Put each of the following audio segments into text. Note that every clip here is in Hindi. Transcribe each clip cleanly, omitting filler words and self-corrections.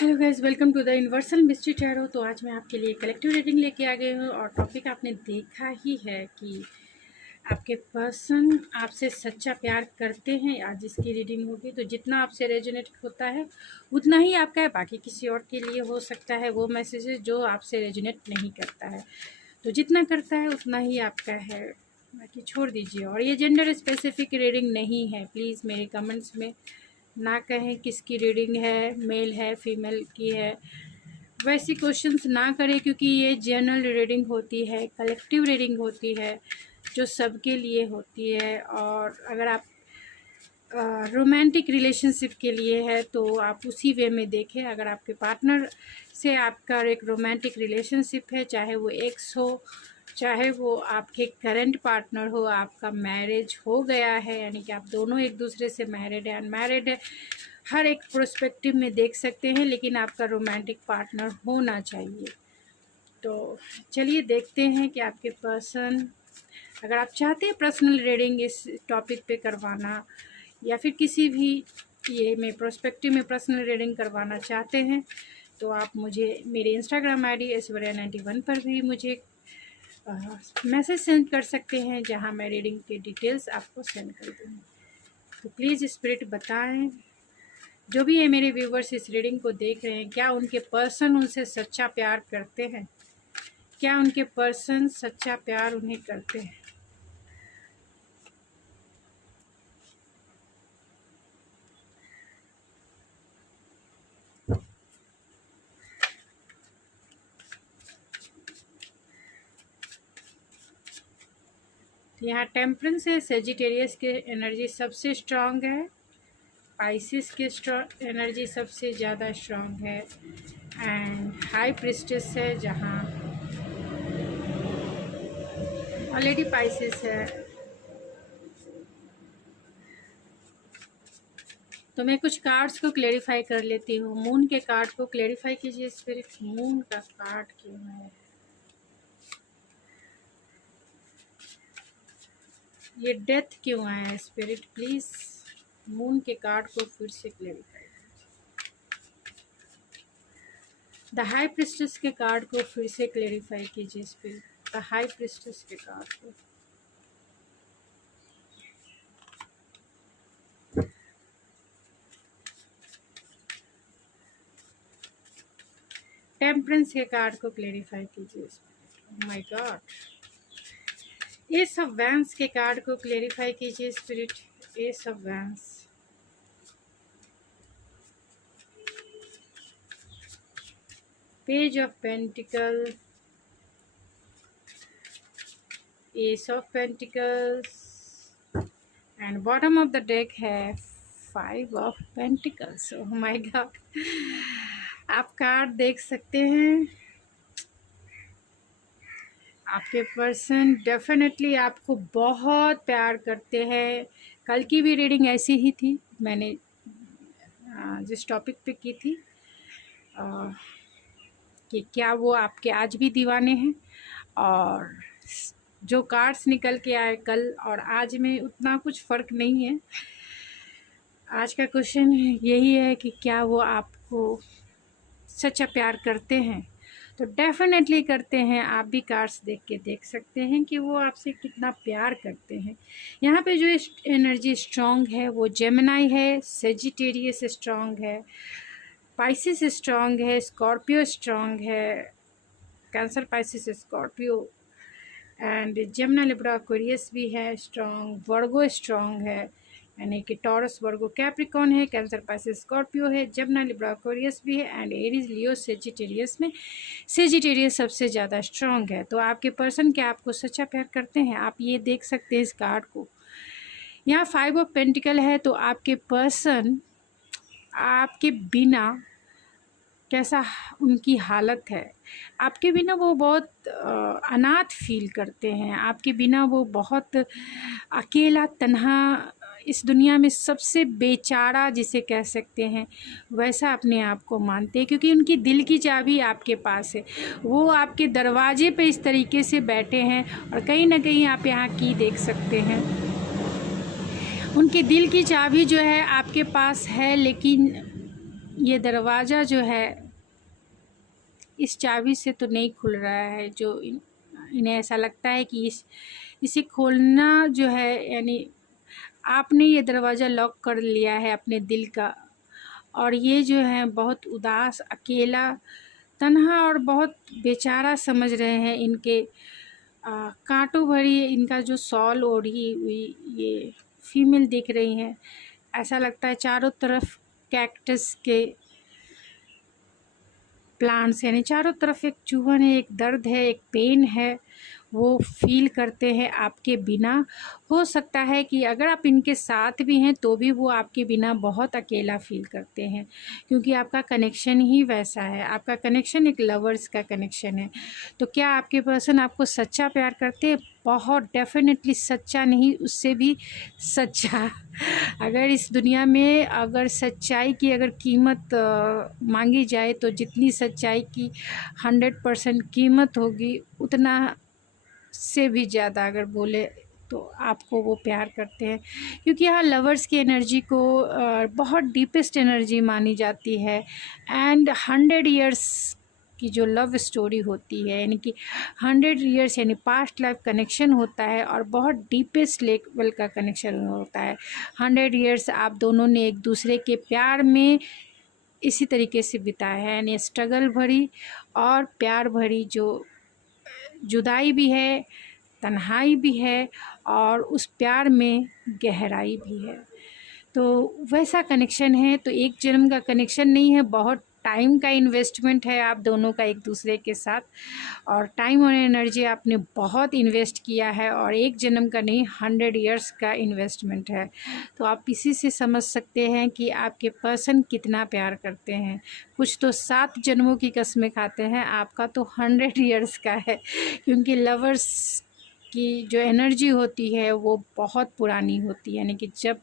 Hello guys, welcome to the universal mystery tarot. तो आज मैं आपके लिए कलेक्टिव रीडिंग लेके आ गई हूँ और टॉपिक आपने देखा ही है कि आपके पर्सन आपसे सच्चा प्यार करते हैं। आज इसकी रीडिंग होगी तो जितना आपसे रेजोनेट होता है उतना ही आपका है। बाकी किसी और के लिए हो सकता है वो मैसेजेस जो आपसे रेजोनेट नहीं करता है, तो जितना करता है उतना ही आपका है, बाकी छोड़ दीजिए। और ये जेंडर स्पेसिफिक रीडिंग नहीं है, प्लीज़ मेरे कमेंट्स में ना कहें किसकी रीडिंग है, मेल है फीमेल की है, वैसी क्वेश्चंस ना करें, क्योंकि ये जनरल रीडिंग होती है, कलेक्टिव रीडिंग होती है जो सबके लिए होती है। और अगर आप रोमांटिक रिलेशनशिप के लिए है तो आप उसी वे में देखें। अगर आपके पार्टनर से आपका एक रोमांटिक रिलेशनशिप है, चाहे वो एक्स हो, चाहे वो आपके करंट पार्टनर हो, आपका मैरिज हो गया है, यानी कि आप दोनों एक दूसरे से मैरिड है, अनमैरिड है, हर एक प्रोस्पेक्टिव में देख सकते हैं, लेकिन आपका रोमांटिक पार्टनर होना चाहिए। तो चलिए देखते हैं कि आपके पर्सन, अगर आप चाहते हैं पर्सनल रीडिंग इस टॉपिक पे करवाना या फिर किसी भी ये में प्रोस्पेक्टिव में पर्सनल रीडिंग करवाना चाहते हैं, तो आप मुझे मेरे इंस्टाग्राम ID ऐश्वर्या91 पर भी मुझे मैसेज सेंड कर सकते हैं, जहां मैं रीडिंग के डिटेल्स आपको सेंड कर दूँगी। तो प्लीज़ स्पिरिट बताएं, जो भी है मेरे व्यूवर्स इस रीडिंग को देख रहे हैं, क्या उनके पर्सन उनसे सच्चा प्यार करते हैं? क्या उनके पर्सन सच्चा प्यार उन्हें करते हैं? यहाँ टेम्परेंस है, सेजिटेरियस के एनर्जी सबसे स्ट्रांग है, पाइसिस के एनर्जी सबसे ज़्यादा स्ट्रांग है, एंड हाई प्रिस्टेस है जहाँ ऑलरेडी पाइसिस है। तो मैं कुछ कार्ड्स को क्लेरिफाई कर लेती हूँ। मून के कार्ड को क्लेरिफाई कीजिए स्पिरिट, मून का कार्ड क्यों है, ये डेथ क्यों आया है स्पिरिट? प्लीज मून के कार्ड को फिर से क्लेरिफाई। द हाई प्रिस्टेस के कार्ड को फिर से क्लेरिफाई कीजिए स्पिरिट, द हाई प्रिस्टेस के कार्ड को। टेम्परेंस के कार्ड को क्लेरिफाई कीजिए spirit. Oh my god, ace of wands के कार्ड को क्लेरिफाई कीजिए spirit, ace of wands. Page of pentacle, ace of pentacles, and bottom of the deck है five of pentacles. Oh my God, आप कार्ड देख सकते हैं, आपके पर्सन डेफिनेटली आपको बहुत प्यार करते हैं। कल की भी रीडिंग ऐसी ही थी, मैंने जिस टॉपिक पे की थी कि क्या वो आपके आज भी दीवाने हैं। और जो कार्ड्स निकल के आए कल और आज में उतना कुछ फ़र्क नहीं है। आज का क्वेश्चन यही है कि क्या वो आपको सच्चा प्यार करते हैं? तो डेफिनेटली करते हैं। आप भी कार्ड्स देख के देख सकते हैं कि वो आपसे कितना प्यार करते हैं। यहाँ पे जो एनर्जी स्ट्रांग है वो जेमिनाई है, सेजिटेरियस स्ट्रांग है, पाइसिस स्ट्रांग है, स्कॉर्पियो स्ट्रांग है, cancer Pisces Scorpio, and Gemini Libra Aquarius भी है स्ट्रांग, वर्गो स्ट्रांग है, यानी कि टॉरस वर्गो कैप्रिकॉन है, कैंसर पाइसिस स्कॉर्पियो है, जेमिनी लिब्रा एक्वेरियस भी है, एंड एरीज लियो सेजिटेरियस में सेजिटेरियस सबसे ज़्यादा स्ट्रांग है। तो आपके पर्सन क्या आपको सच्चा प्यार करते हैं? आप ये देख सकते हैं इस कार्ड को। यहाँ फाइव ऑफ पेंटिकल है, तो आपके पर्सन आपके बिना कैसा उनकी हालत है, आपके बिना वो बहुत अनाथ फील करते हैं, आपके बिना वो बहुत अकेला तन्हा, इस दुनिया में सबसे बेचारा जिसे कह सकते हैं वैसा अपने आप को मानते हैं, क्योंकि उनकी दिल की चाबी आपके पास है। वो आपके दरवाजे पे इस तरीके से बैठे हैं, और कहीं ना कहीं आप यहाँ की देख सकते हैं, उनके दिल की चाबी जो है आपके पास है, लेकिन ये दरवाज़ा जो है इस चाबी से तो नहीं खुल रहा है, जो इन्हें ऐसा लगता है कि इसे खोलना जो है, यानी आपने ये दरवाज़ा लॉक कर लिया है अपने दिल का, और ये जो है बहुत उदास, अकेला, तन्हा और बहुत बेचारा समझ रहे हैं। इनके कांटों भरी इनका जो शॉल ओढ़ी हुई ये फीमेल दिख रही हैं। ऐसा लगता है चारों तरफ कैक्टस के प्लांट्स, यानी चारों तरफ एक चुभन है, एक दर्द है, एक पेन है, वो फील करते हैं आपके बिना। हो सकता है कि अगर आप इनके साथ भी हैं तो भी वो आपके बिना बहुत अकेला फील करते हैं, क्योंकि आपका कनेक्शन ही वैसा है। आपका कनेक्शन एक लवर्स का कनेक्शन है। तो क्या आपके पर्सन आपको सच्चा प्यार करते हैं? बहुत डेफिनेटली सच्चा नहीं, उससे भी सच्चा। अगर इस दुनिया में अगर सच्चाई की अगर कीमत मांगी जाए तो जितनी सच्चाई की 100% कीमत होगी, उतना से भी ज़्यादा अगर बोले तो आपको वो प्यार करते हैं। क्योंकि यहाँ लवर्स की एनर्जी को बहुत डीपेस्ट एनर्जी मानी जाती है। एंड 100 ईयर्स की जो लव स्टोरी होती है, यानी कि 100 ईयर्स यानी पास्ट लाइफ कनेक्शन होता है, और बहुत डीपेस्ट लेवल का कनेक्शन होता है। 100 ईयर्स आप दोनों ने एक दूसरे के प्यार में इसी तरीके से बिताया है, यानी स्ट्रगल भरी और प्यार भरी, जो जुदाई भी है, तन्हाई भी है, और उस प्यार में गहराई भी है। तो वैसा कनेक्शन है। तो एक जन्म का कनेक्शन नहीं है, बहुत टाइम का इन्वेस्टमेंट है आप दोनों का एक दूसरे के साथ, और टाइम और एनर्जी आपने बहुत इन्वेस्ट किया है, और एक जन्म का नहीं 100 ईयर्स का इन्वेस्टमेंट है। तो आप इसी से समझ सकते हैं कि आपके पर्सन कितना प्यार करते हैं। कुछ तो 7 जन्मों की कसमें खाते हैं, आपका तो 100 ईयर्स का है, क्योंकि लवर्स की जो एनर्जी होती है वो बहुत पुरानी होती है। यानी कि जब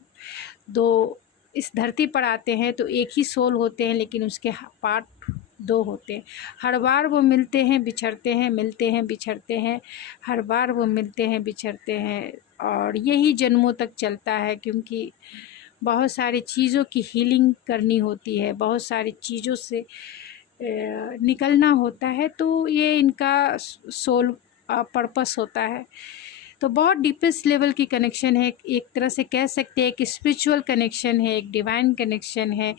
दो इस धरती पर आते हैं तो एक ही सोल होते हैं, लेकिन उसके पार्ट 2 होते हैं। हर बार वो मिलते हैं, बिछड़ते हैं, मिलते हैं, बिछड़ते हैं, हर बार वो मिलते हैं, बिछड़ते हैं, और यही जन्मों तक चलता है। क्योंकि बहुत सारी चीज़ों की हीलिंग करनी होती है, बहुत सारी चीज़ों से निकलना होता है, तो ये इनका सोल पर्पस होता है। तो बहुत डीपेस्ट लेवल की कनेक्शन है, एक तरह से कह सकते हैं कि स्पिरिचुअल कनेक्शन है, एक डिवाइन कनेक्शन है,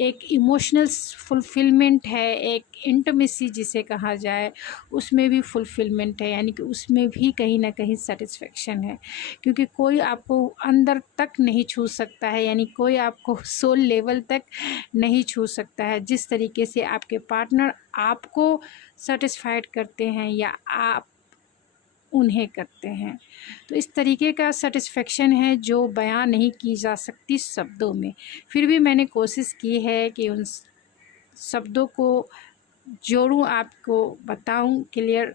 एक इमोशनल फुलफिलमेंट है, एक इंटीमेसी जिसे कहा जाए उसमें भी फुलफिलमेंट है, यानी कि उसमें भी कहीं ना कहीं सेटिस्फेक्शन है। क्योंकि कोई आपको अंदर तक नहीं छू सकता है, यानी कोई आपको सोल लेवल तक नहीं छू सकता है, जिस तरीके से आपके पार्टनर आपको सेटिस्फाइड करते हैं या आप उन्हें करते हैं। तो इस तरीके का सेटिस्फेक्शन है जो बयां नहीं की जा सकती शब्दों में। फिर भी मैंने कोशिश की है कि उन शब्दों को जोड़ूं, आपको बताऊं क्लियर।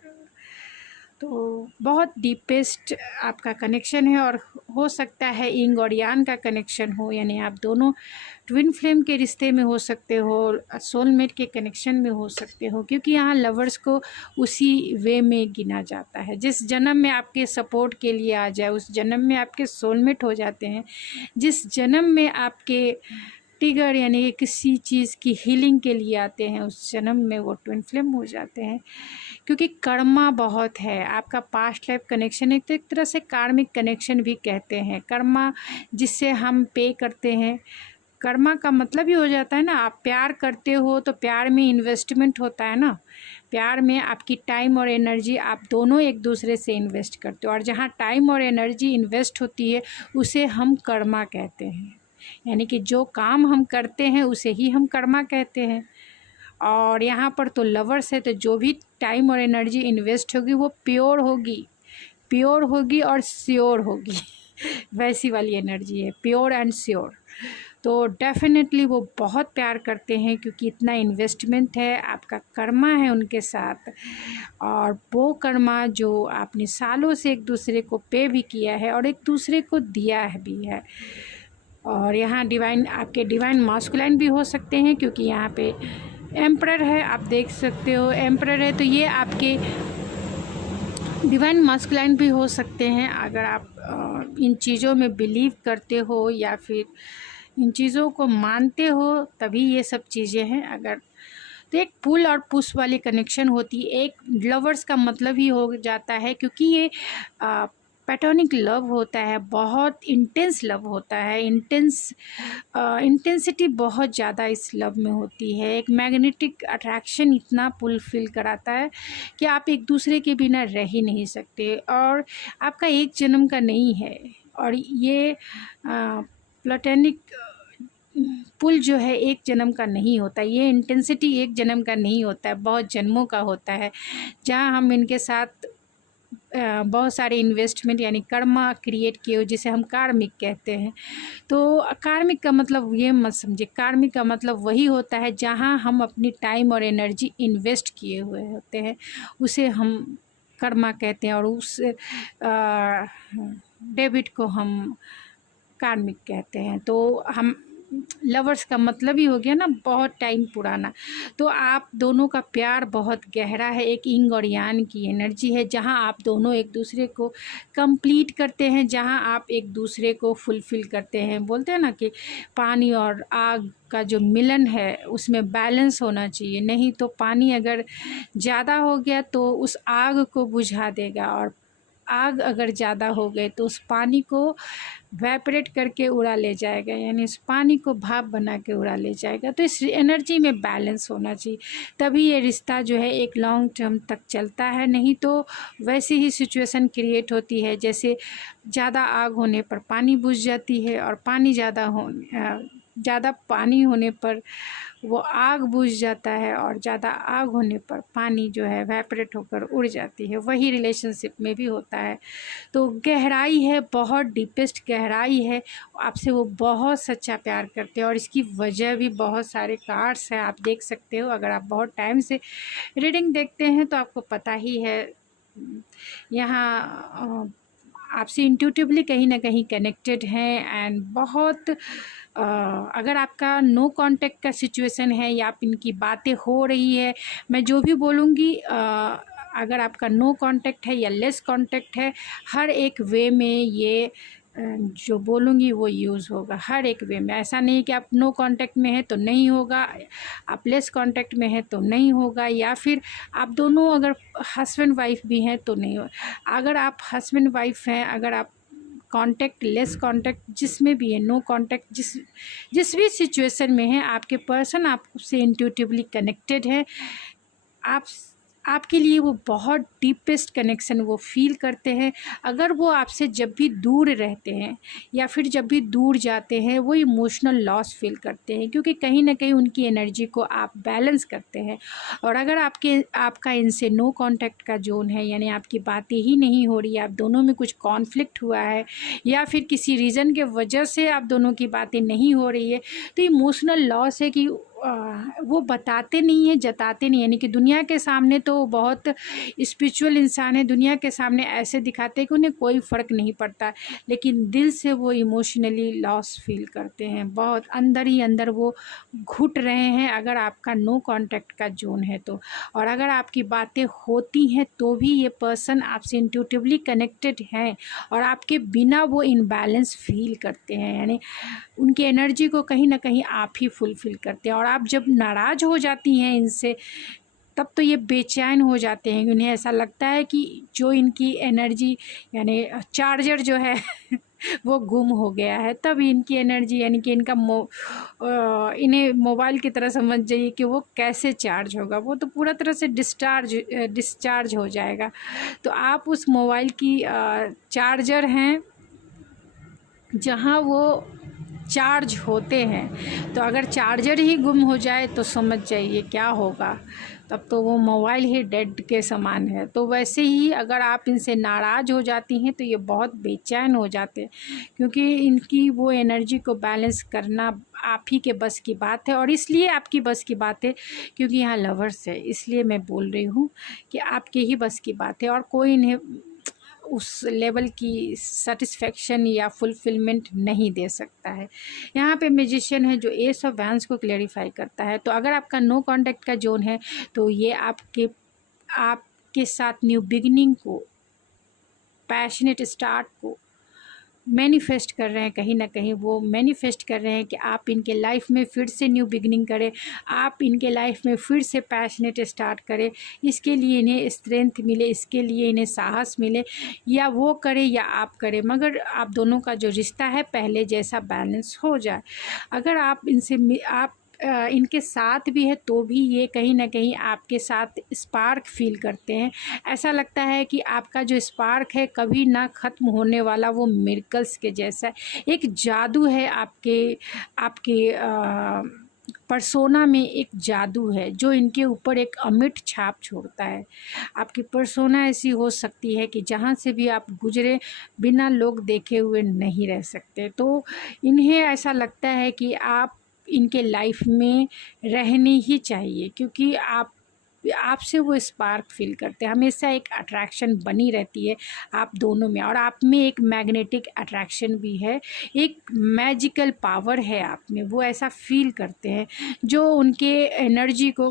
तो बहुत डीपेस्ट आपका कनेक्शन है, और हो सकता है यिंग और यांग का कनेक्शन हो, यानी आप दोनों ट्विन फ्लेम के रिश्ते में हो सकते हो, सोलमेट के कनेक्शन में हो सकते हो। क्योंकि यहाँ लवर्स को उसी वे में गिना जाता है। जिस जन्म में आपके सपोर्ट के लिए आ जाए उस जन्म में आपके सोलमेट हो जाते हैं। जिस जन्म में आपके ट्रिगर यानी कि किसी चीज़ की हीलिंग के लिए आते हैं, उस जन्म में वो ट्विन फ्लेम हो जाते हैं। क्योंकि कर्मा बहुत है, आपका पास्ट लाइफ कनेक्शन एक तरह से कार्मिक कनेक्शन भी कहते हैं। कर्मा जिससे हम पे करते हैं, कर्मा का मतलब ही हो जाता है ना, आप प्यार करते हो तो प्यार में इन्वेस्टमेंट होता है ना। प्यार में आपकी टाइम और एनर्जी आप दोनों एक दूसरे से इन्वेस्ट करते हो, और जहाँ टाइम और एनर्जी इन्वेस्ट होती है उसे हम कर्मा कहते हैं। यानी कि जो काम हम करते हैं उसे ही हम कर्मा कहते हैं। और यहाँ पर तो लवर्स है, तो जो भी टाइम और एनर्जी इन्वेस्ट होगी वो प्योर होगी, प्योर होगी और श्योर होगी। वैसी वाली एनर्जी है, प्योर एंड श्योर। तो डेफिनेटली वो बहुत प्यार करते हैं, क्योंकि इतना इन्वेस्टमेंट है, आपका कर्मा है उनके साथ। और वो कर्मा जो आपने सालों से एक दूसरे को पे भी किया है और एक दूसरे को दिया है भी है। और यहाँ डिवाइन, आपके डिवाइन मास्कुलाइन भी हो सकते हैं, क्योंकि यहाँ पे एम्परर है, आप देख सकते हो एम्परर है, तो ये आपके डिवाइन मास्कुलाइन भी हो सकते हैं। अगर आप इन चीज़ों में बिलीव करते हो, या फिर इन चीज़ों को मानते हो तभी ये सब चीज़ें हैं। अगर तो एक पुल और पुश वाली कनेक्शन होती है, एक लवर्स का मतलब ही हो जाता है, क्योंकि ये पैटर्निक लव होता है, बहुत इंटेंस लव होता है। इंटेंसिटी बहुत ज़्यादा इस लव में होती है। एक मैग्नेटिक अट्रैक्शन इतना पुल फील कराता है कि आप एक दूसरे के बिना रह ही नहीं सकते, और आपका एक जन्म का नहीं है। और ये प्लेटोनिक पुल जो है एक जन्म का नहीं होता, ये इंटेंसिटी एक जन्म का नहीं होता है, बहुत जन्मों का होता है, जहाँ हम इनके साथ बहुत सारे इन्वेस्टमेंट यानी कर्मा क्रिएट किए हो, जिसे हम कार्मिक कहते हैं। तो कार्मिक का मतलब ये मत समझिए, कार्मिक का मतलब वही होता है जहाँ हम अपनी टाइम और एनर्जी इन्वेस्ट किए हुए होते हैं, उसे हम कर्मा कहते हैं, और उस डेबिट को हम कार्मिक कहते हैं। तो हम लवर्स का मतलब ही हो गया ना बहुत टाइम पुराना। तो आप दोनों का प्यार बहुत गहरा है, एक यिंग और यांग की एनर्जी है, जहां आप दोनों एक दूसरे को कंप्लीट करते हैं, जहां आप एक दूसरे को फुलफिल करते हैं। बोलते हैं ना कि पानी और आग का जो मिलन है उसमें बैलेंस होना चाहिए, नहीं तो पानी अगर ज़्यादा हो गया तो उस आग को बुझा देगा, और आग अगर ज़्यादा हो गए तो उस पानी को वेपरेट करके उड़ा ले जाएगा, यानी इस पानी को भाप बना के उड़ा ले जाएगा। तो इस एनर्जी में बैलेंस होना चाहिए, तभी ये रिश्ता जो है एक लॉन्ग टर्म तक चलता है। नहीं तो वैसी ही सिचुएशन क्रिएट होती है जैसे ज़्यादा आग होने पर पानी बुझ जाती है, और पानी ज़्यादा पानी होने पर वो आग बुझ जाता है, और ज़्यादा आग होने पर पानी जो है वेपरेट होकर उड़ जाती है। वही रिलेशनशिप में भी होता है। तो गहराई है, बहुत डीपेस्ट गहराई है, आपसे वो बहुत सच्चा प्यार करते हैं, और इसकी वजह भी बहुत सारे कार्ड्स हैं, आप देख सकते हो। अगर आप बहुत टाइम से रीडिंग देखते हैं तो आपको पता ही है, यहाँ आपसे इंट्यूटिवली कहीं ना कहीं कनेक्टेड हैं। एंड बहुत अगर आपका नो कांटेक्ट का सिचुएशन है या आप इनकी बातें हो रही है, मैं जो भी बोलूँगी अगर आपका नो कांटेक्ट है या लेस कांटेक्ट है, हर एक वे में ये जो बोलूँगी वो यूज़ होगा, हर एक वे में। ऐसा नहीं कि आप नो कांटेक्ट में है तो नहीं होगा, आप लेस कांटेक्ट में है तो नहीं होगा, या फिर आप दोनों अगर हस्बैंड वाइफ भी हैं तो नहीं होगा। अगर आप हस्बैंड वाइफ हैं, अगर आप कांटेक्ट लेस कांटेक्ट जिसमें भी है, नो कांटेक्ट जिस भी सिचुएशन में है, आपके पर्सन आपसे इंट्यूटिवली कनेक्टेड है। आपके लिए वो बहुत डीपेस्ट कनेक्शन वो फील करते हैं। अगर वो आपसे जब भी दूर रहते हैं या फिर जब भी दूर जाते हैं, वो इमोशनल लॉस फील करते हैं, क्योंकि कहीं ना कहीं उनकी एनर्जी को आप बैलेंस करते हैं। और अगर आपका इनसे नो कांटेक्ट का जोन है, यानी आपकी बातें ही नहीं हो रही है, आप दोनों में कुछ कॉन्फ्लिक्ट हुआ है, या फिर किसी रीज़न के वजह से आप दोनों की बातें नहीं हो रही है, तो इमोशनल लॉस है कि वो बताते नहीं हैं, जताते नहीं, यानी कि दुनिया के सामने तो बहुत स्पिरिचुअल इंसान है, दुनिया के सामने ऐसे दिखाते हैं कि उन्हें कोई फ़र्क नहीं पड़ता, लेकिन दिल से वो इमोशनली लॉस फील करते हैं, बहुत अंदर ही अंदर वो घुट रहे हैं अगर आपका नो कांटेक्ट का जोन है तो। और अगर आपकी बातें होती हैं तो भी ये पर्सन आपसे इंट्यूटिवली कनेक्टेड हैं, और आपके बिना वो इनबैलेंस फील करते हैं, यानी उनकी एनर्जी को कहीं ना कहीं आप ही फुलफ़िल करते हैं। और आप जब नाराज़ हो जाती हैं इनसे, तब तो ये बेचैन हो जाते हैं, उन्हें ऐसा लगता है कि जो इनकी एनर्जी यानी चार्जर जो है वो गुम हो गया है। तब इनकी एनर्जी यानी कि इन्हें मोबाइल की तरह समझ जाइए कि वो कैसे चार्ज होगा, वो तो पूरा तरह से डिस्चार्ज हो जाएगा। तो आप उस मोबाइल की चार्जर हैं जहाँ वो चार्ज होते हैं। तो अगर चार्जर ही गुम हो जाए तो समझ जाइए क्या होगा, तब तो वो मोबाइल ही डेड के समान है। तो वैसे ही अगर आप इनसे नाराज़ हो जाती हैं तो ये बहुत बेचैन हो जाते हैं, क्योंकि इनकी वो एनर्जी को बैलेंस करना आप ही के बस की बात है। और इसलिए आपकी बस की बात है क्योंकि यहाँ लवर्स है, इसलिए मैं बोल रही हूँ कि आपके ही बस की बात है, और कोई इन्हें उस लेवल की सेटिस्फेक्शन या फुलफिलमेंट नहीं दे सकता है। यहाँ पे मैजिशियन है जो एस ऑफ वैंड्स को क्लेरिफाई करता है। तो अगर आपका नो कांटेक्ट का जोन है तो ये आपके साथ न्यू बिगिनिंग को, पैशनेट स्टार्ट को, मैनिफेस्ट कर रहे हैं, कहीं ना कहीं वो मैनिफेस्ट कर रहे हैं कि आप इनके लाइफ में फिर से न्यू बिगनिंग करें, आप इनके लाइफ में फिर से पैशनेट स्टार्ट करें। इसके लिए इन्हें स्ट्रेंथ मिले, इसके लिए इन्हें साहस मिले, या वो करे या आप करें, मगर आप दोनों का जो रिश्ता है पहले जैसा बैलेंस हो जाए। अगर आप आप इनके साथ भी है तो भी ये कहीं ना कहीं आपके साथ स्पार्क फील करते हैं। ऐसा लगता है कि आपका जो स्पार्क है कभी ना ख़त्म होने वाला, वो मिरेकल्स के जैसा एक जादू है आपके आपके पर्सोना में। एक जादू है जो इनके ऊपर एक अमिट छाप छोड़ता है। आपकी पर्सोना ऐसी हो सकती है कि जहाँ से भी आप गुजरे बिना लोग देखे हुए नहीं रह सकते। तो इन्हें ऐसा लगता है कि आप इनके लाइफ में रहने ही चाहिए, क्योंकि आपसे वो स्पार्क फील करते हैं। हमेशा एक अट्रैक्शन बनी रहती है आप दोनों में, और आप में एक मैग्नेटिक अट्रैक्शन भी है, एक मैजिकल पावर है आप में। वो ऐसा फील करते हैं जो उनके एनर्जी को,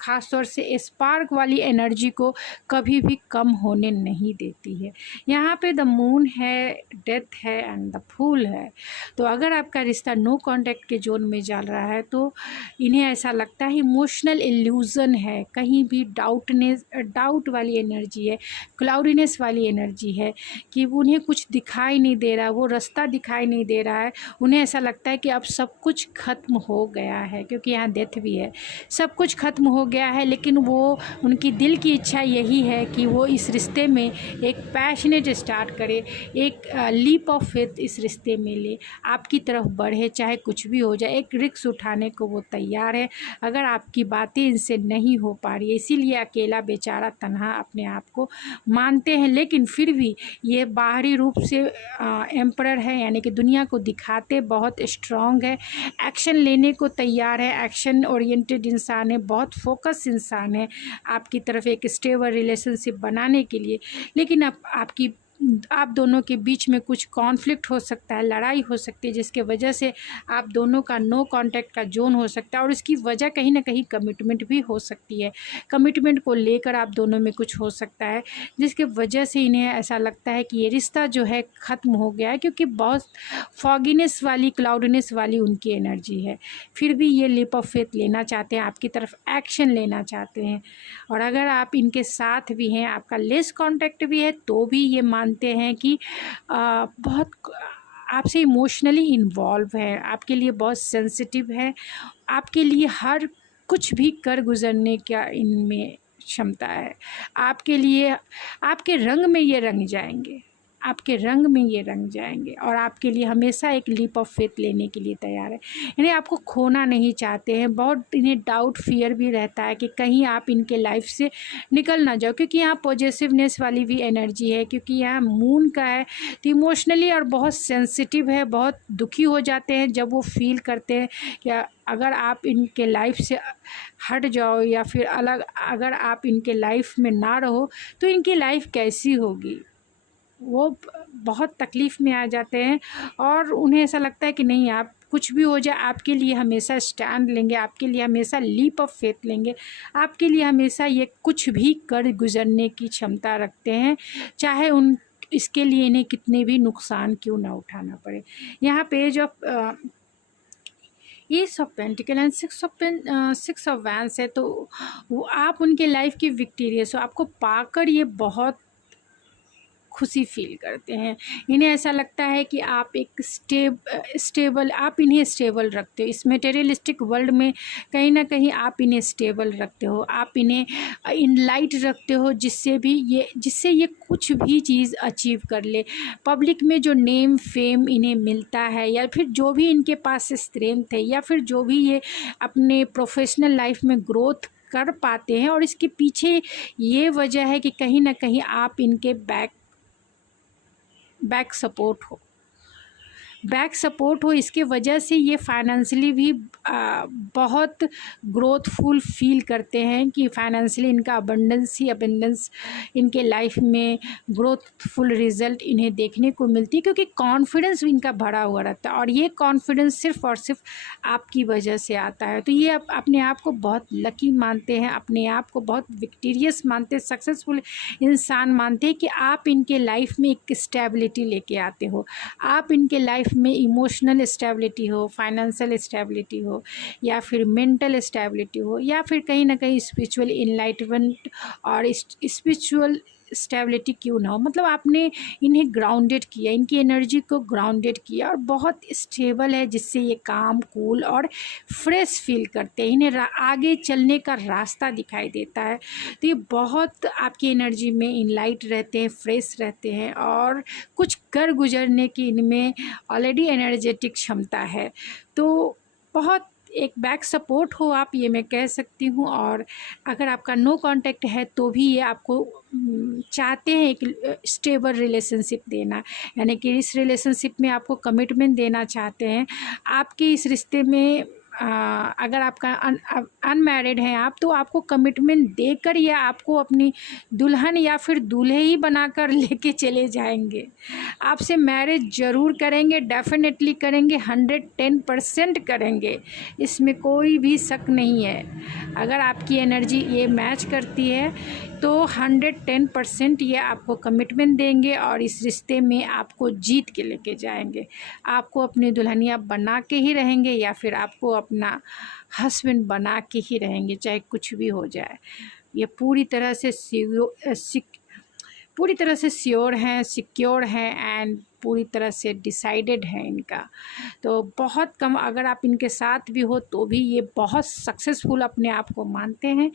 ख़ास तौर से स्पार्क वाली एनर्जी को कभी भी कम होने नहीं देती है। यहाँ पे द मून है, डेथ है एंड द फूल है। तो अगर आपका रिश्ता नो कॉन्टैक्ट के जोन में चल रहा है तो इन्हें ऐसा लगता है इमोशनल इल्यूज़न है, कहीं भी डाउट वाली एनर्जी है, क्लाउडीनेस वाली एनर्जी है कि उन्हें कुछ दिखाई नहीं दे रहा, वो रास्ता दिखाई नहीं दे रहा है। उन्हें ऐसा लगता है कि अब सब कुछ ख़त्म हो गया है, क्योंकि यहाँ डेथ भी है, सब कुछ ख़त्म हो गया है। लेकिन वो, उनकी दिल की इच्छा यही है कि वो इस रिश्ते में एक पैशनेट स्टार्ट करे, एक लीप ऑफ फेथ इस रिश्ते में ले, आपकी तरफ बढ़े, चाहे कुछ भी हो जाए। एक रिस्क उठाने को वो तैयार है। अगर आपकी बातें इनसे नहीं हो पा रही है, इसीलिए अकेला बेचारा तन्हा अपने आप को मानते हैं, लेकिन फिर भी ये बाहरी रूप से एम्परर है, यानी कि दुनिया को दिखाते बहुत स्ट्रांग है, एक्शन लेने को तैयार है, एक्शन ओरिएंटेड इंसान है, बहुत फोकस इंसान है आपकी तरफ एक स्टेबल रिलेशनशिप बनाने के लिए। लेकिन आप दोनों के बीच में कुछ कॉन्फ्लिक्ट हो सकता है, लड़ाई हो सकती है, जिसके वजह से आप दोनों का नो कांटेक्ट का जोन हो सकता है, और इसकी वजह कहीं ना कहीं कमिटमेंट भी हो सकती है। कमिटमेंट को लेकर आप दोनों में कुछ हो सकता है, जिसके वजह से इन्हें ऐसा लगता है कि ये रिश्ता जो है ख़त्म हो गया है, क्योंकि बहुत फॉगीनेस वाली, क्लाउडनेस वाली उनकी एनर्जी है। फिर भी ये लीप ऑफ फेथ लेना चाहते हैं, आपकी तरफ एक्शन लेना चाहते हैं। और अगर आप इनके साथ भी हैं, आपका लेस कांटेक्ट भी है, तो भी ये मानते हैं कि बहुत आपसे इमोशनली इन्वॉल्व है, आपके लिए बहुत सेंसिटिव है, आपके लिए हर कुछ भी कर गुजरने का इनमें क्षमता है। आपके लिए, आपके रंग में ये रंग जाएंगे, आपके रंग में ये रंग जाएंगे, और आपके लिए हमेशा एक लीप ऑफ फेथ लेने के लिए तैयार है। इन्हें आपको खोना नहीं चाहते हैं, बहुत इन्हें डाउट, फियर भी रहता है कि कहीं आप इनके लाइफ से निकल ना जाओ, क्योंकि यहाँ पॉजिटिवनेस वाली भी एनर्जी है, क्योंकि यहाँ मून का है। तो इमोशनली और बहुत सेंसिटिव है, बहुत दुखी हो जाते हैं जब वो फील करते हैं कि अगर आप इनके लाइफ से हट जाओ, या फिर अलग, अगर आप इनके लाइफ में ना रहो तो इनकी लाइफ कैसी होगी। वो बहुत तकलीफ़ में आ जाते हैं, और उन्हें ऐसा लगता है कि नहीं, आप कुछ भी हो जाए आपके लिए हमेशा स्टैंड लेंगे, आपके लिए हमेशा लीप ऑफ फेथ लेंगे, आपके लिए हमेशा ये कुछ भी कर गुजरने की क्षमता रखते हैं, चाहे इसके लिए इन्हें कितने भी नुकसान क्यों ना उठाना पड़े। यहाँ page of S of pentacle and six of vents है। तो वो, आप उनके लाइफ की विक्टोरियस हो, आपको पाकर ये बहुत खुशी फील करते हैं। इन्हें ऐसा लगता है कि आप एक स्टेबल, आप इन्हें स्टेबल रखते हो, इस मटेरियलिस्टिक वर्ल्ड में कहीं ना कहीं आप इन्हें स्टेबल रखते हो, आप इन्हें इनलाइट रखते हो, जिससे ये कुछ भी चीज़ अचीव कर ले। पब्लिक में जो नेम फेम इन्हें मिलता है, या फिर जो भी इनके पास स्ट्रेंथ है, या फिर जो भी ये अपने प्रोफेशनल लाइफ में ग्रोथ कर पाते हैं, और इसके पीछे ये वजह है कि कहीं ना कहीं आप इनके बैक सपोर्ट हो, बैक सपोर्ट हो, इसके वजह से ये फाइनेंशियली भी बहुत ग्रोथफुल फील करते हैं कि फाइनेंशियली इनका अबंडेंस इनके लाइफ में ग्रोथफुल रिजल्ट इन्हें देखने को मिलती है, क्योंकि कॉन्फिडेंस इनका भरा हुआ रहता है और ये कॉन्फिडेंस सिर्फ और सिर्फ आपकी वजह से आता है। तो ये अपने आप को बहुत लकी मानते हैं, अपने आप को बहुत विक्टीरियस मानते हैं, सक्सेसफुल इंसान मानते हैं कि आप इनके लाइफ में एक स्टेबिलिटी लेके आते हो। आप इनके लाइफ में इमोशनल स्टेबिलिटी हो, फाइनेंशियल स्टेबिलिटी हो, या फिर मेंटल स्टेबिलिटी हो, या फिर कहीं ना कहीं स्पिरिचुअल इनलाइटमेंट और स्पिरिचुअल स्टेबिलिटी क्यों ना हो, मतलब आपने इन्हें ग्राउंडेड किया, इनकी एनर्जी को ग्राउंडेड किया और बहुत स्टेबल है, जिससे ये काम कूल और फ्रेश फील करते हैं। इन्हें आगे चलने का रास्ता दिखाई देता है। तो ये बहुत आपकी एनर्जी में इनलाइट रहते हैं, फ्रेश रहते हैं और कुछ कर गुजरने की इनमें ऑलरेडी एनर्जेटिक क्षमता है। तो बहुत एक बैक सपोर्ट हो आप, ये मैं कह सकती हूँ। और अगर आपका नो कांटेक्ट है तो भी ये आपको चाहते हैं एक स्टेबल रिलेशनशिप देना, यानी कि इस रिलेशनशिप में आपको कमिटमेंट देना चाहते हैं। आपके इस रिश्ते में अगर आपका अनमैरिड हैं आप, तो आपको कमिटमेंट देकर या आपको अपनी दुल्हन या फिर दूल्हे ही बनाकर लेके चले जाएंगे। आपसे मैरिज ज़रूर करेंगे, डेफिनेटली करेंगे, 110% करेंगे, इसमें कोई भी शक नहीं है। अगर आपकी एनर्जी ये मैच करती है तो 110% ये आपको कमिटमेंट देंगे और इस रिश्ते में आपको जीत के लेके जाएंगे। आपको अपनी दुल्हनिया बना के ही रहेंगे या फिर आपको अपना हस्बैंड बना के ही रहेंगे, चाहे कुछ भी हो जाए। ये पूरी तरह से श्योर हैं, सिक्योर हैं एंड पूरी तरह से डिसाइडेड है इनका। तो बहुत कम, अगर आप इनके साथ भी हो तो भी ये बहुत सक्सेसफुल अपने आप को मानते हैं।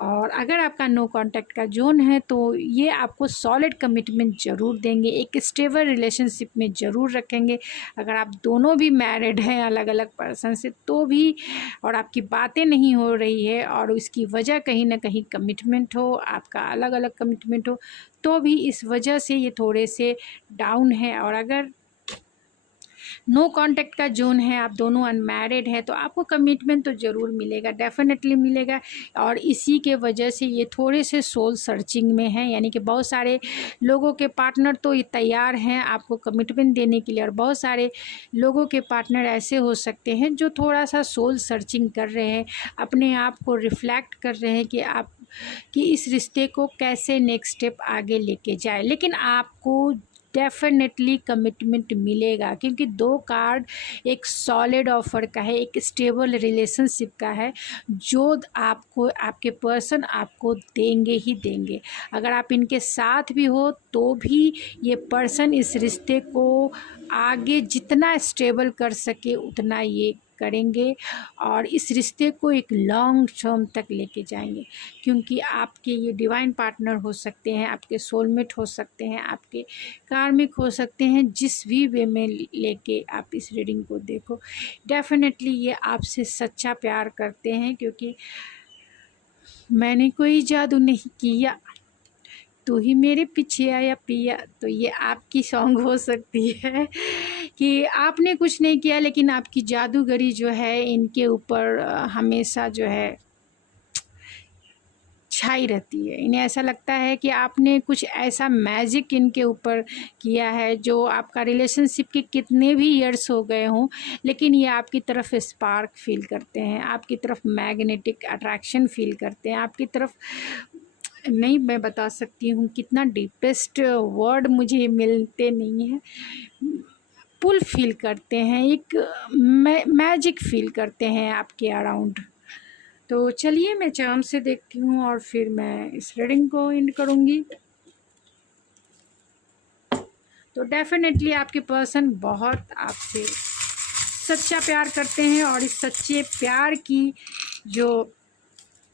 और अगर आपका नो कांटेक्ट का जोन है तो ये आपको सॉलिड कमिटमेंट ज़रूर देंगे, एक स्टेबल रिलेशनशिप में ज़रूर रखेंगे। अगर आप दोनों भी मैरिड हैं अलग अलग पर्सन से तो भी, और आपकी बातें नहीं हो रही है और उसकी वजह कहीं ना कहीं कमिटमेंट हो, आपका अलग अलग कमिटमेंट हो, तो भी इस वजह से ये थोड़े से डाउन है। और अगर नो कांटेक्ट का जोन है, आप दोनों अनमैरिड है, तो आपको कमिटमेंट तो ज़रूर मिलेगा, डेफिनेटली मिलेगा। और इसी के वजह से ये थोड़े से सोल सर्चिंग में हैं, यानी कि बहुत सारे लोगों के पार्टनर तो ये तैयार हैं आपको कमिटमेंट देने के लिए, और बहुत सारे लोगों के पार्टनर ऐसे हो सकते हैं जो थोड़ा सा सोल सर्चिंग कर रहे हैं, अपने आप को रिफ्लेक्ट कर रहे हैं कि इस रिश्ते को कैसे नेक्स्ट स्टेप आगे लेके जाए। लेकिन आपको डेफिनेटली कमिटमेंट मिलेगा, क्योंकि 2 कार्ड एक सॉलिड ऑफर का है, एक स्टेबल रिलेशनशिप का है, जो आपको आपके पर्सन आपको देंगे ही देंगे। अगर आप इनके साथ भी हो तो भी ये पर्सन इस रिश्ते को आगे जितना स्टेबल कर सके उतना ये करेंगे और इस रिश्ते को एक लॉन्ग टर्म तक लेके जाएंगे। क्योंकि आपके ये डिवाइन पार्टनर हो सकते हैं, आपके सोलमेट हो सकते हैं, आपके कार्मिक हो सकते हैं, जिस भी वे में लेके आप इस रीडिंग को देखो, डेफिनेटली ये आपसे सच्चा प्यार करते हैं। क्योंकि मैंने कोई जादू नहीं किया, तू ही मेरे पीछे आया पिया, तो ये आपकी सॉन्ग हो सकती है कि आपने कुछ नहीं किया लेकिन आपकी जादूगरी जो है इनके ऊपर हमेशा जो है छाई रहती है। इन्हें ऐसा लगता है कि आपने कुछ ऐसा मैजिक इनके ऊपर किया है, जो आपका रिलेशनशिप के कितने भी ईयर्स हो गए हों, लेकिन ये आपकी तरफ स्पार्क फील करते हैं, आपकी तरफ मैग्नेटिक अट्रैक्शन फील करते हैं, आपकी तरफ नहीं मैं बता सकती हूँ कितना डीपेस्ट वर्ड मुझे मिलते नहीं हैं। पुल फील करते हैं, एक मैजिक फील करते हैं आपके अराउंड। तो चलिए मैं चार्म से देखती हूँ और फिर मैं इस रीडिंग को एंड करूँगी। तो डेफिनेटली आपके पर्सन बहुत आपसे सच्चा प्यार करते हैं और इस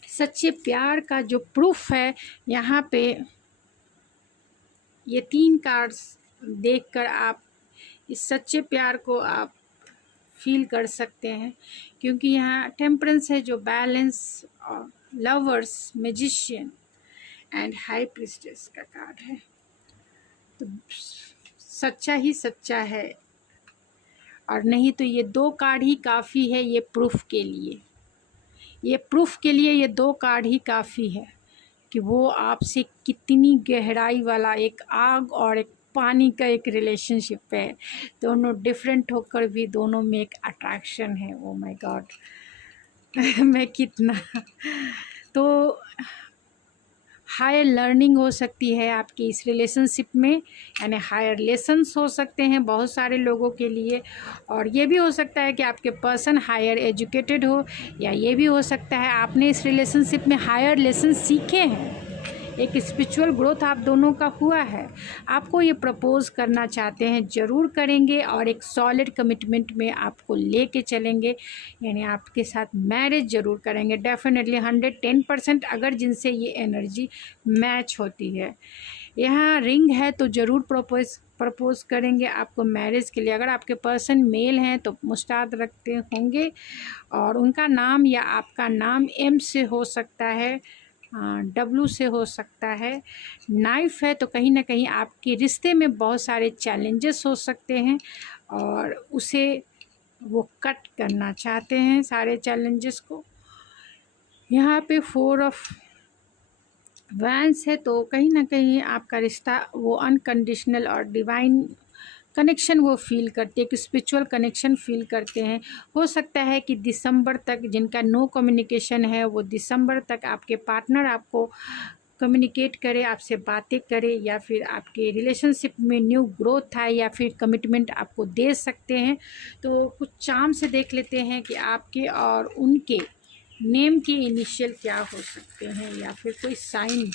सच्चे प्यार का जो प्रूफ है यहाँ पे ये 3 कार्ड्स देखकर आप इस सच्चे प्यार को आप फील कर सकते हैं। क्योंकि यहाँ टेम्परेंस है जो बैलेंस और lovers, magician and high priestess का कार्ड है। तो सच्चा ही सच्चा है और नहीं तो ये 2 कार्ड ही काफ़ी है ये प्रूफ के लिए। ये प्रूफ के लिए ये 2 कार्ड ही काफ़ी है कि वो आपसे कितनी गहराई वाला एक आग और एक पानी का एक रिलेशनशिप है। दोनों डिफरेंट होकर भी दोनों में एक अट्रैक्शन है। ओ माय गॉड मैं कितना तो हायर लर्निंग हो सकती है आपकी इस रिलेशनशिप में, यानी हायर लेसन्स हो सकते हैं बहुत सारे लोगों के लिए। और ये भी हो सकता है कि आपके पर्सन हायर एजुकेटेड हो, या ये भी हो सकता है आपने इस रिलेशनशिप में हायर लेसन सीखे हैं, एक स्पिरिचुअल ग्रोथ आप दोनों का हुआ है। आपको ये प्रपोज करना चाहते हैं, ज़रूर करेंगे और एक सॉलिड कमिटमेंट में आपको लेके चलेंगे, यानी आपके साथ मैरिज ज़रूर करेंगे डेफिनेटली 110%, अगर जिनसे ये एनर्जी मैच होती है। यहाँ रिंग है तो ज़रूर प्रपोज करेंगे आपको मैरिज के लिए। अगर आपके पर्सन मेल हैं तो मुस्ताद रखते होंगे, और उनका नाम या आपका नाम एम से हो सकता है, डब्लू से हो सकता है। नाइफ है तो कहीं ना कहीं आपके रिश्ते में बहुत सारे चैलेंजेस हो सकते हैं, और उसे वो कट करना चाहते हैं सारे चैलेंजेस को। यहाँ पे 4 ऑफ वैंस है तो कहीं ना कहीं आपका रिश्ता वो अनकंडीशनल और डिवाइन कनेक्शन वो फील करते हैं, एक स्पिरिचुअल कनेक्शन फील करते हैं। हो सकता है कि दिसंबर तक, जिनका नो कम्युनिकेशन है वो दिसंबर तक आपके पार्टनर आपको कम्युनिकेट करे, आपसे बातें करे, या फिर आपके रिलेशनशिप में न्यू ग्रोथ आए, या फिर कमिटमेंट आपको दे सकते हैं। तो कुछ चार्म से देख लेते हैं कि आपके और उनके नेम के इनिशियल क्या हो सकते हैं, या फिर कोई साइन।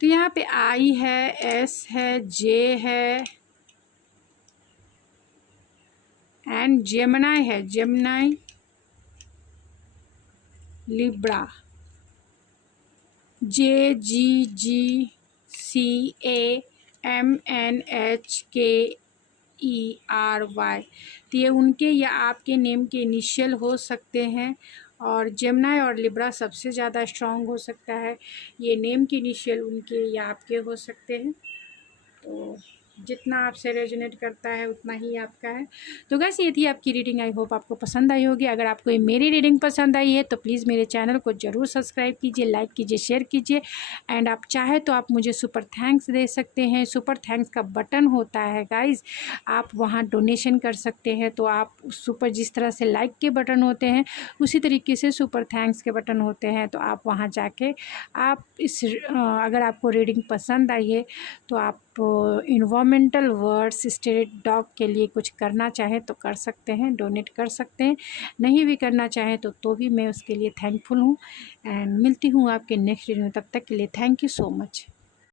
तो यहाँ पे आई है, एस है, जे है एंड जेमिनी है, जेमिनी, लिब्रा, JGGCAMNHKERY, तो ये उनके या आपके नेम के इनिशियल हो सकते हैं। और जेमिनी और लिब्रा सबसे ज़्यादा स्ट्रॉन्ग हो सकता है, ये नेम के इनिशियल उनके या आपके हो सकते हैं। तो जितना आपसे रेजोनेट करता है उतना ही आपका है। तो गाइस ये थी आपकी रीडिंग, आई होप आपको पसंद आई होगी। अगर आपको ये मेरी रीडिंग पसंद आई है तो प्लीज़ मेरे चैनल को ज़रूर सब्सक्राइब कीजिए, लाइक कीजिए, शेयर कीजिए, एंड आप चाहे तो आप मुझे सुपर थैंक्स दे सकते हैं। सुपर थैंक्स का बटन होता है गाइस, आप वहाँ डोनेशन कर सकते हैं। तो आप सुपर, जिस तरह से लाइक के बटन होते हैं उसी तरीके से सुपर थैंक्स के बटन होते हैं। तो आप वहाँ जाके आप अगर आपको रीडिंग पसंद आई है तो आप इन्वायरमेंटल वर्ड्स स्ट्रे डॉग के लिए कुछ करना चाहें तो कर सकते हैं, डोनेट कर सकते हैं। नहीं भी करना चाहें तो भी मैं उसके लिए थैंकफुल हूँ। एंड मिलती हूँ आपके नेक्स्ट वीडियो में, तब तक के लिए थैंक यू सो मच।